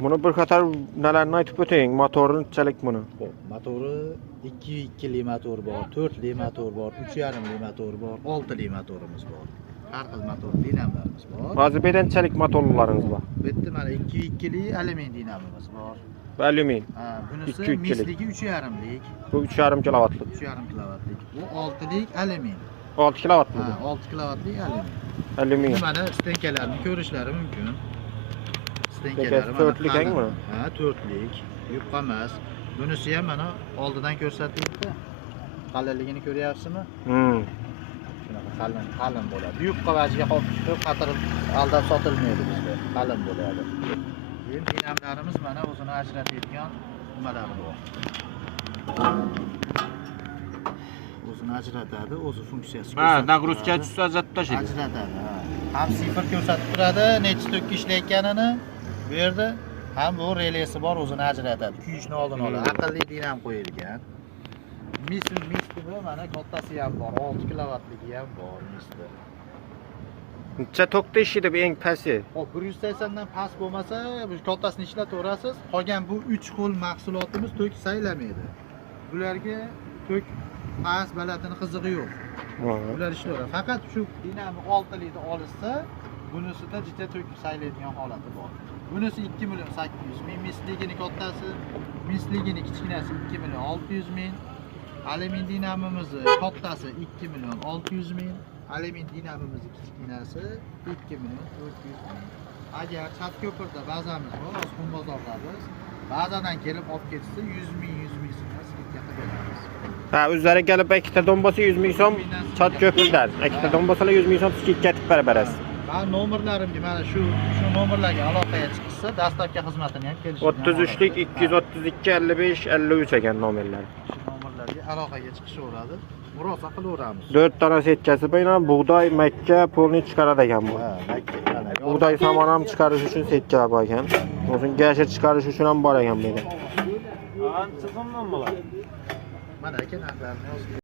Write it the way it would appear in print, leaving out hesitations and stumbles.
Bunu bir qator nalarni aytib o'ting. Motorini nechalik buni? Motori 2.2li motor bor, 4li motor bor, 3.5li motor bor, 6li motorimiz bor. Har xil motor dinamlarimiz bor. Hozir bu yerda nechalik motorlaringiz bor? Bu yerda mana 2.2li alyumin dinamimiz bor. Bu alyumin. Ha, bunisi 2.2lik. misligi 3.5lik. Bu 3,5 kilovatlik. 3.5 kilovatlik. Bu 6lik alyumin. 6 kilovatlik. Ha, 6 kilovatlik alyumin. Alyumin. Mana stenkalarini ko'rishlari mumkin. Stenkasi 4lik hangmi? Ha, 4lik. Yupqa emas. Bunisi ham mana oldidan ko'rsatildi. Qalinligini ko'ryapsizmi? Shunaqa qalin bo'ladi. Yupqa vajiga qolib chiqib, qatirib aldab sotilmaydi bizda. Qalin bo'ladi. Keyin dinamlarimiz mana o'zini ajratadigan nimalari bor. O'zini ajratadi, o'zi funksiyasi. Ha, nagruzka tushsa ajratib tashlaydi. Ajratadi. Ham sifir ko'rsatib turadi, necha tokka ishlayotganini. Bu yerda ham bu relesi bor, o'zini ajratadi. Kuyishni oldini oladi. Aqlli dinam qo'yilgan. Misli mana kattasi ham bor, 6 kilovatligi ham bor misli. Necha tokda ishlaydi bu eng pasti? Hop, 180 dan past bo'lmasa, bu kattasini ishlataverasiz. Qolgan bu 3 xil mahsulotimiz tok saylamaydi. Bularga tok past balatini qizig'i yo'q. Bular ishlayveradi. Faqat shu dinamo 6likni olishsa, bunisida juda tok saylaydigan holati bor. Bunisi 2 million 800 ming, misligini kattasi, misligini kichkinasi 2 million 600 ming. Alyumin dinamimiz kattasi 2 million 600 ming. Alyumin dinamimiz kichkinasi 2 million 400 ming. Agar Chatko'pirda bazamiz bor, Osmon bozorlarimiz, bazadan kelib olib ketsa 100 ming so'm skidka qilib beramiz. Ha, o'zlari kelib ikkita don bo'lsa 100 ming so'm Chatko'pirdan, ikkita don bo'lsa 100 ming so'm skidka qilib berasiz. Ben nomerlarimga mana shu nomerlarga aloqaga chiqsa, dastlabki xizmatini ham kelishib. 33lik 232 55 53 ekan nomerlar. Shu nomerlarga aloqaga chiqishaveradi. Murosa qilaveramiz. 4 dona setkasi bilan bug'doy, makka, polni chiqaradi ekan bu. Ha, makka. Bug'doy samon ham chiqarish uchun setkalar bor ekan. O'zin gashir chiqarish uchun ham bor ekan bu yerda. Ancha so'mdan bo'ladi. Mana aka narxlarini yozib